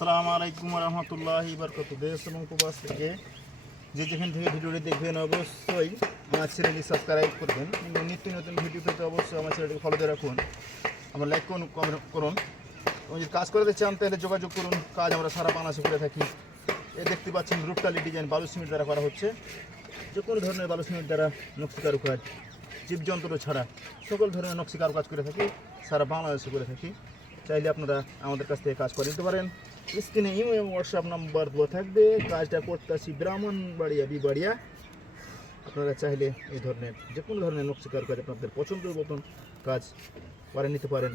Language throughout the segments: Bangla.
আসসালামু আলাইকুম রহমতুল্লাহি বারকাতুহু। দেশ এবং প্রবাস থেকে যেখান থেকে ভিডিওটি দেখবেন অবশ্যই আমার চ্যানেলটি সাবস্ক্রাইব করবেন এবং নিত্য নতুন ভিডিও পেতে অবশ্যই আমার চ্যানেলটিকে ফলো দিয়ে রাখুন। আমার লাইক কমেন্ট করুন এবং যদি কাজ করতে চান তাহলে যোগাযোগ করুন। কাজ আমরা সারা বাংলাদেশে করে থাকি। দেখতে পাচ্ছেন রূপটালি ডিজাইন বালু সিমেন্ট দ্বারা করা হচ্ছে। যে কোনো ধরনের বালু সিমেন্ট দ্বারা নকশি কারুকাজ, জীবজন্তু ছাড়া সকল ধরনের নকশি কারুকাজ করে থাকি, সারা বাংলাদেশে করে থাকি। চাইলে আপনারা আমাদের কাছ থেকে কাজ করে নিতে পারেন। স্ক্রিনে ইমো এবং হোয়াটসঅ্যাপ নাম্বার দেওয়া থাকবে। কাজটা করতে আসি ব্রাহ্মণবাড়িয়া বিবাড়িয়া। আপনারা চাইলে এই ধরনের যে কোনো ধরনের নকশি কারুকাজ আপনাদের পছন্দের মতন কাজ করে নিতে পারেন।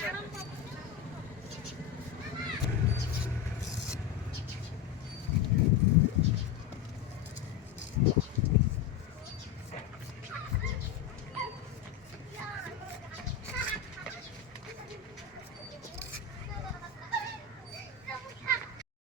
Mayroon po